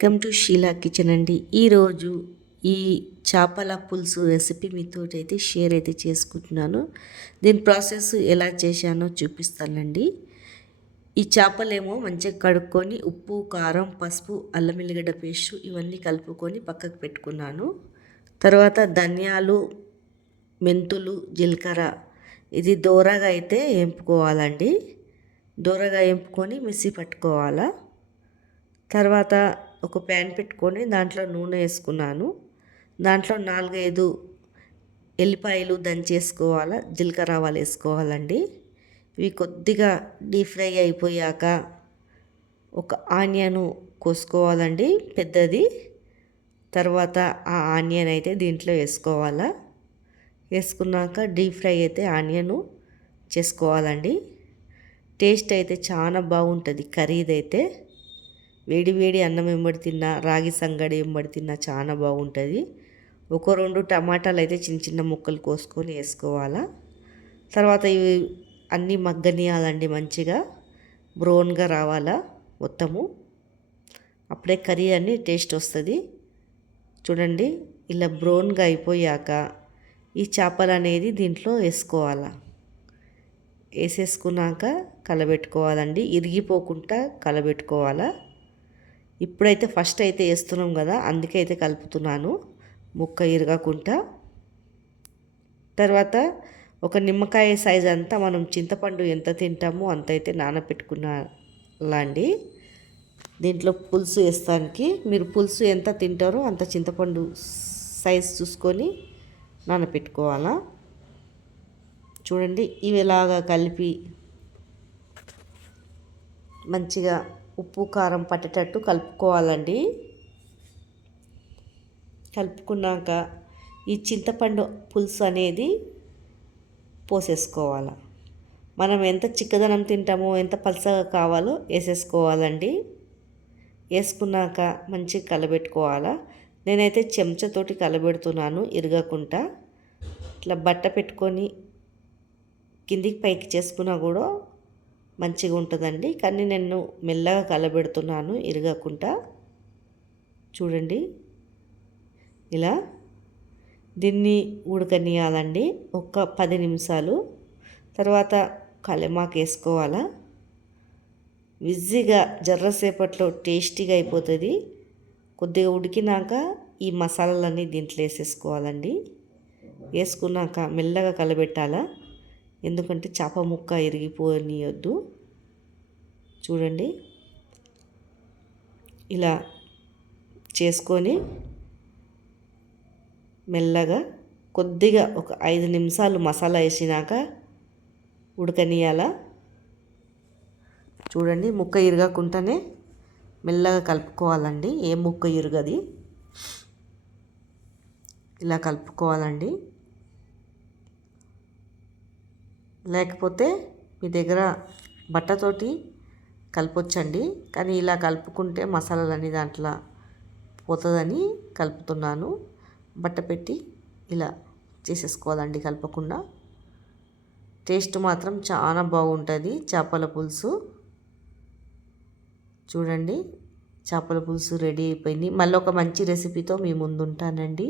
Welcome to Sheela kitchen అండి. ఈరోజు ఈ చేపల పులుసు రెసిపీ మీతో అయితే షేర్ అయితే చేసుకుంటున్నాను. దీని ప్రాసెస్ ఎలా చేశానో చూపిస్తానండి. ఈ చేపలేమో మంచిగా కడుక్కొని ఉప్పు, కారం, పసుపు, అల్లం ఎల్లిగడ్డ పేస్ట్ ఇవన్నీ కలుపుకొని పక్కకు పెట్టుకున్నాను. తర్వాత ధనియాలు, మెంతులు, జీలకర్ర ఇది దోరగా అయితే వేపుకోవాలండి. దోరగా వేపుకొని మిక్సీ పట్టుకోవాలా. తర్వాత ఒక ప్యాన్ పెట్టుకొని దాంట్లో నూనె వేసుకున్నాను. దాంట్లో 4-5 ఎల్లిపాయలు దంచేసుకోవాలా, జీలకర్ర ఆవాలు వేసుకోవాలండి. ఇవి కొద్దిగా డీప్ ఫ్రై అయిపోయాక ఒక ఆనియన్ కోసుకోవాలండి పెద్దది. తర్వాత ఆ ఆనియన్ అయితే దీంట్లో వేసుకోవాలా. వేసుకున్నాక డీప్ ఫ్రై అయితే ఆనియన్ చేసుకోవాలండి. టేస్ట్ అయితే చాలా బాగుంటుంది కర్రీదైతే. వేడి వేడి అన్నం వెంబడి తిన్నా, రాగి సంగడి వెంబడి తిన్నా చాలా బాగుంటుంది. 1-2 టమాటాలు అయితే చిన్న చిన్న ముక్కలు కోసుకొని వేసుకోవాలా. తర్వాత ఇవి అన్నీ మగ్గనియాలండి, మంచిగా బ్రౌన్గా రావాలా మొత్తము. అప్పుడే కర్రీ అన్నీ టేస్ట్ వస్తుంది. చూడండి, ఇలా బ్రౌన్గా అయిపోయాక ఈ చేపలు అనేది దీంట్లో వేసుకోవాలా. వేసేసుకున్నాక కలబెట్టుకోవాలండి, ఇరిగిపోకుండా కలబెట్టుకోవాలా. ఇప్పుడైతే ఫస్ట్ అయితే వేస్తున్నాం కదా, అందుకే అయితే కలుపుతున్నాను ముక్క ఇరగకుండా. తర్వాత ఒక నిమ్మకాయ సైజ్ అంతా మనం చింతపండు ఎంత తింటామో అంత అయితే నానబెట్టుకున్నాలండి. దీంట్లో పులుసు వేస్తానికి మీరు పులుసు ఎంత తింటారో అంత చింతపండు సైజ్ చూసుకొని నానబెట్టుకోవాలా. చూడండి, ఇవిలాగా కలిపి మంచిగా ఉప్పు, కారం పట్టేటట్టు కలుపుకోవాలండి. కలుపుకున్నాక ఈ చింతపండు పులుసు అనేది పోసేసుకోవాలి. మనం ఎంత చిక్కదనం తింటామో, ఎంత పలసగా కావాలో వేసేసుకోవాలండి. వేసుకున్నాక మంచిగా కలబెట్టుకోవాలా. నేనైతే చెంచాతోటి కలబెడుతున్నాను ఇరగకుండా. ఇట్లా బట్ట పెట్టుకొని కిందికి పైకి చేసుకున్నా కూడా మంచిగా ఉంటుందండి. కానీ నేను మెల్లగా కలబెడుతున్నాను ఇరగకుండా. చూడండి, ఇలా దీన్ని ఉడకనియాలండి ఒక 10 నిమిషాలు. తర్వాత కలమాకు వేసుకోవాలా. విజ్జిగా జర్రసేపట్లో టేస్టీగా అయిపోతుంది. కొద్దిగా ఉడికినాక ఈ మసాలాలన్నీ దీంట్లో వేసేసుకోవాలండి. వేసుకున్నాక మెల్లగా కలబెట్టాలా, ఎందుకంటే చేప ముక్క ఇరిగిపోనియొద్దు. చూడండి, ఇలా చేసుకొని మెల్లగా కొద్దిగా ఒక 5 నిమిషాలు మసాలా వేసినాక ఉడకనియాల. చూడండి, ముక్క ఇరగకుండానే మెల్లగా కలుపుకోవాలండి. ఏ ముక్క ఇరగది, ఇలా కలుపుకోవాలండి. లేకపోతే మీ దగ్గర బట్టతోటి కలపొచ్చండి, కానీ ఇలా కలుపుకుంటే మసాలాలన్నీ దాంట్లో పోతుందని కలుపుతున్నాను. బట్ట పెట్టి ఇలా చేసేసుకోవాలండి కలపకుండా. టేస్ట్ మాత్రం చాలా బాగుంటుంది చేపల పులుసు. చూడండి, చేపల పులుసు రెడీ అయిపోయింది. మళ్ళీ ఒక మంచి రెసిపీతో మీ ముందు ఉంటానండి.